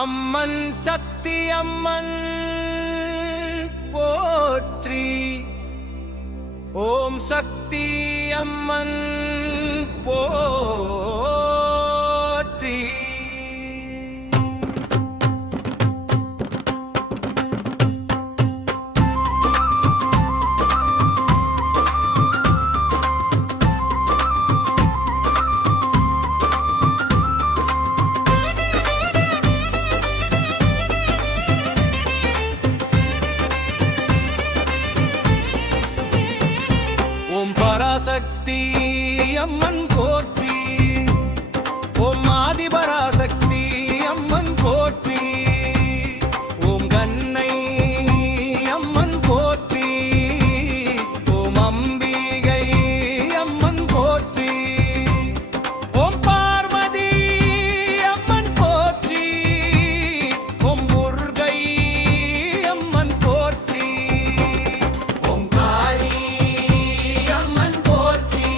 அம்மன் சக்தி அம்மன் போற்றி. ஓம் சக்தி அம்மன் போற்றி. ஓம் பராசக்தி அம்மன் போற்றி. ஓம் ஆதிபராசக்தி அம்மன் போற்றி. ஓம் கண்ணை அம்மன் போற்றி. ஓம் அம்பிகை அம்மன் போற்றி. ஓம் பார்வதி அம்மன் போற்றி. ஓம் முருகை அம்மன் போற்றி. ஓம் காளி அம்மன் போற்றி.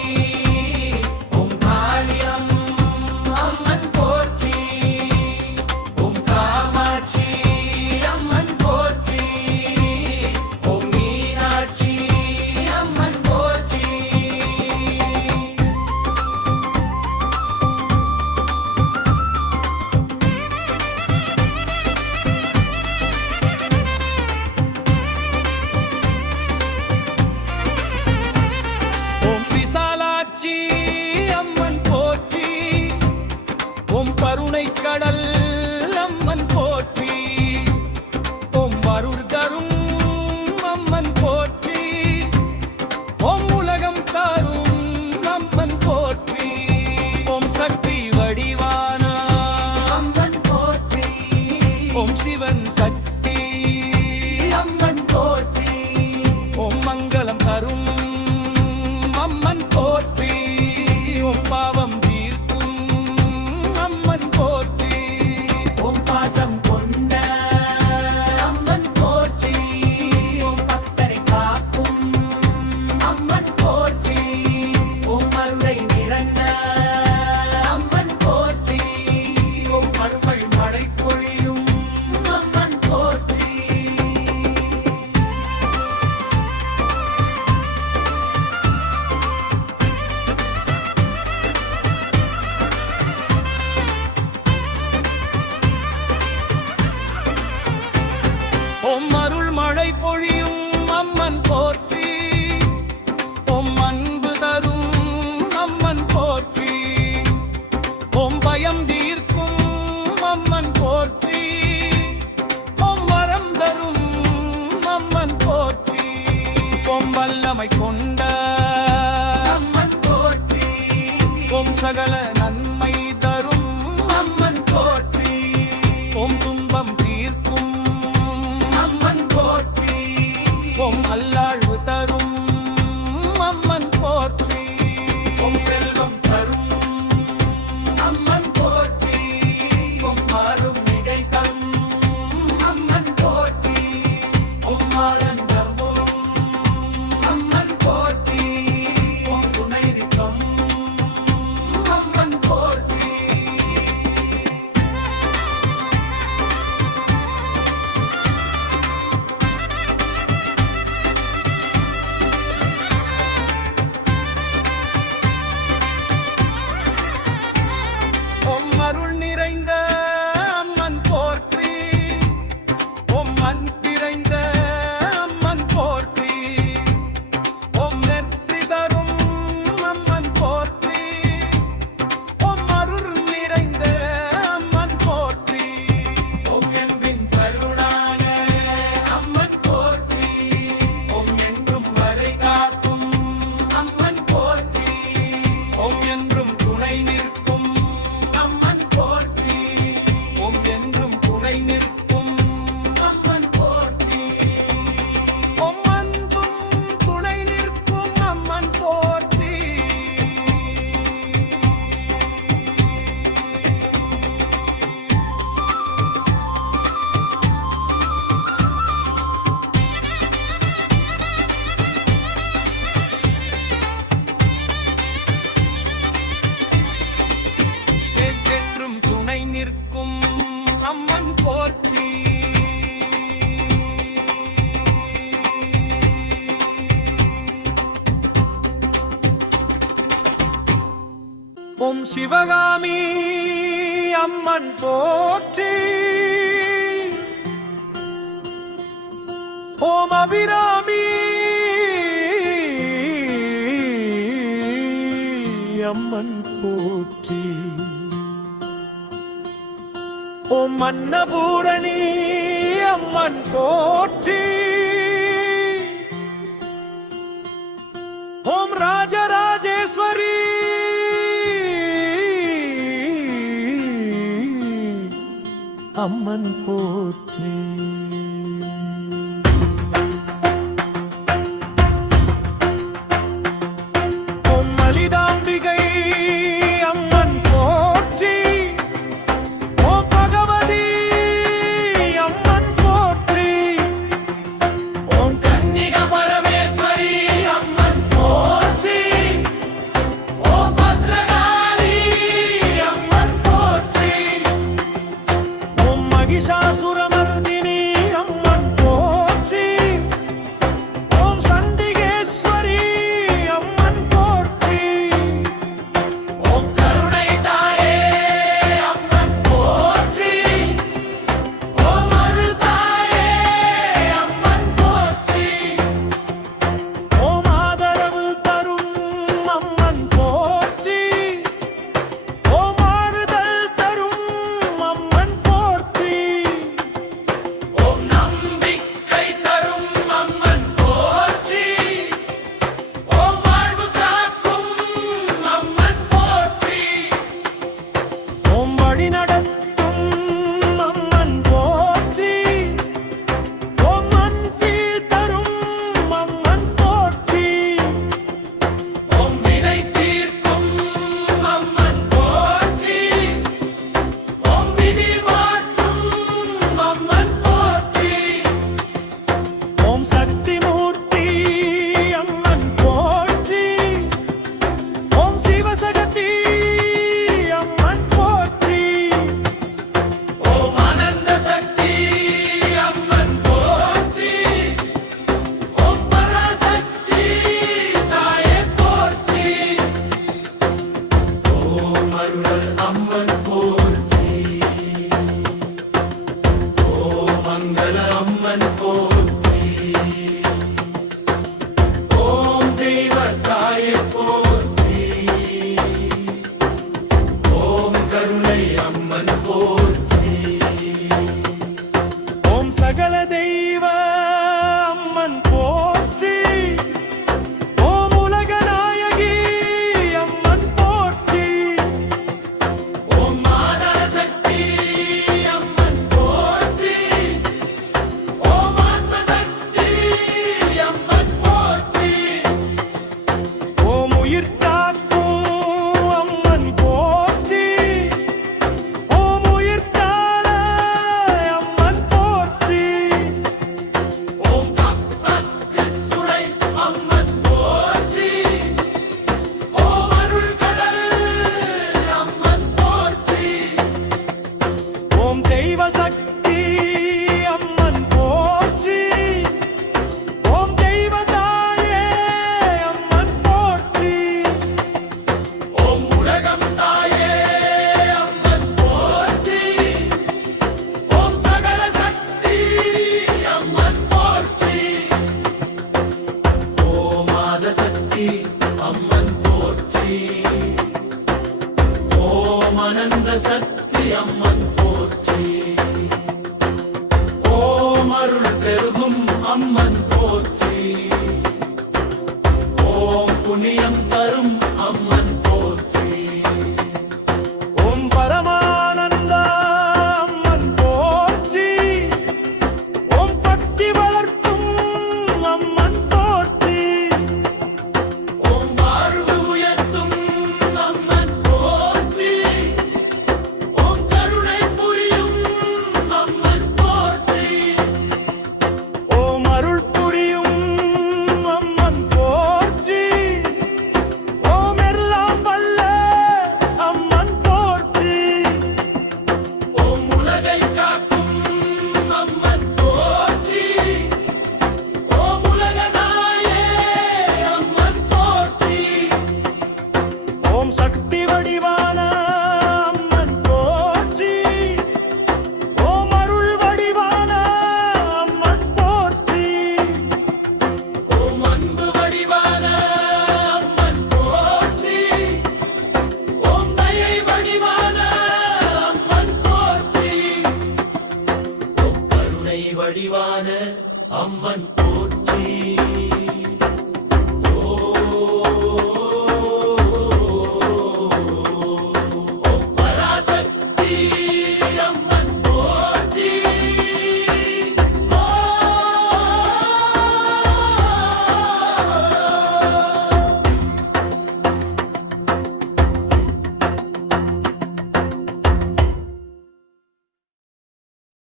ஓம் கருணை கடல் அம்மன் போற்றி. ஓம் வருள் தரும் அம்மன் போற்றி. ஓம் உலகம் தரும் அம்மன் போற்றி. ஓம் சக்தி வடிவான அம்மன் போற்றி. ஓம் சிவன் சக்தி அம்மன் போற்றி. ஓம் மங்களம் தரும் அம்மன் போற்றி. ஓம் பாவம் தீர்க்கும் அம்மன் போற்றி. ஓம் பாசம் கொண்ட அம்மன் போற்றி. ஓம் பக்தரை காக்கும் அம்மன் போற்றி. ஓம் அருளை நிறைந்த அம்மன் போற்றி. ஓம் அருள் மழை பொழியும் அம்மன் போற்றி. ஓம் அருள் மழை பொழியும் அம்மன் போற்றி. ஓம் அன்பு தரும் அம்மன் போற்றி. ஓம் பயம் தீர்க்கும் அம்மன் போற்றி. ஓம் வரம் தரும் அம்மன் போற்றி. ஓம் வல்லமை கொண்ட அம்மன் போற்றி. ஓம் சகல நன்மை தரும் அம்மன் போற்றி. ஓம் துன்பம் தீர்க்கும் அம்மன் போற்றி. ஓம் அல்லாழ்வு தரும் அம்மன் போற்றி. ஓம் செல்வம் தரும் அம்மன் போற்றி. ஓம் மாறும் நிலை தரும் அம்மன் போற்றி. ஓம் ஆனந்தமும் அம்மன் போற்றி. ஓம் துணை நிற்கும் அம்மன் சிவகாமி அம்மன் போற்றி, ஓம் அபிராமி அம்மன் போற்றி, ஓம் அன்னபூரணி அம்மன் போற்றி, ஓம் ராஜராஜேஸ்வரி அம்மன் போற்றி. ஓம் லலிதாம்பிகை அம்மன் போற்றி, ஓம் பகவதி அம்மன் போற்றி, ஓம் கன்னிகா பரமேஸ்வரி அம்மன் போற்றி, ஓம் பத்ரகாளி அம்மன் போற்றி, ஓம் மகிஷாசுரமர்தினி அம்மன் போற்றி, ஓம் சண்டிகேஸ்வரி அம்மன் போற்றி, ஓம் கருணை தாயே அம்மன் போற்றி, ஓம் அருள் தாயே அம்மன் போற்றி, ஓம் ஆதரவு தரும் அம்மன் போற்றி, ஓம் ஆறுதல் தரும் அம்மன் போற்றி, ஓம் நம்பிக்கை தரும் அம்மன் போற்றி, ஓம் வாழ்வு காக்கும் அம்மன் போற்றி, ஓம் வழி நடத்தும் அம்மன் போற்றி, ஓம் மண் கீழ் தரும் அம்மன் போற்றி, ஓம் வினை தீர்க்கும் அம்மன் போற்றி, ஓம் விதி மாற்றும் அம்மன் போற்றி, ஓம் சக்தி மூர்த்தி அம்மன் போற்றி, ஓம் சிவசக்தி அம்மன் போற்றி, ஓம் அனந்த சக்தி அம்மன் போற்றி, ஓம் பராசக்தி தாயே போற்றி, ஓம் அருள் அம்மன் போற்றி, ஓம் மங்கள அம்மன் போற்றி, ஓம் தெய்வ தாயே போற்றி, ஓம் கருணை அம்மன் போற்றி, ஓம் சகல தெய்வ அம்மன் போற்றி, ஓம் உலகநாயகி அம்மன் போற்றி, ஓம் மாதாசக்தி அம்மன் போற்றி, ஓம் ஆத்மசக்தி அம்மன் போற்றி, ஓம் உயிர் காக்கும் அம்மன் போற்றி, ஓம் உயிர் கால அம்மன் போற்றி, வடிவான அம்மன் போற்றி.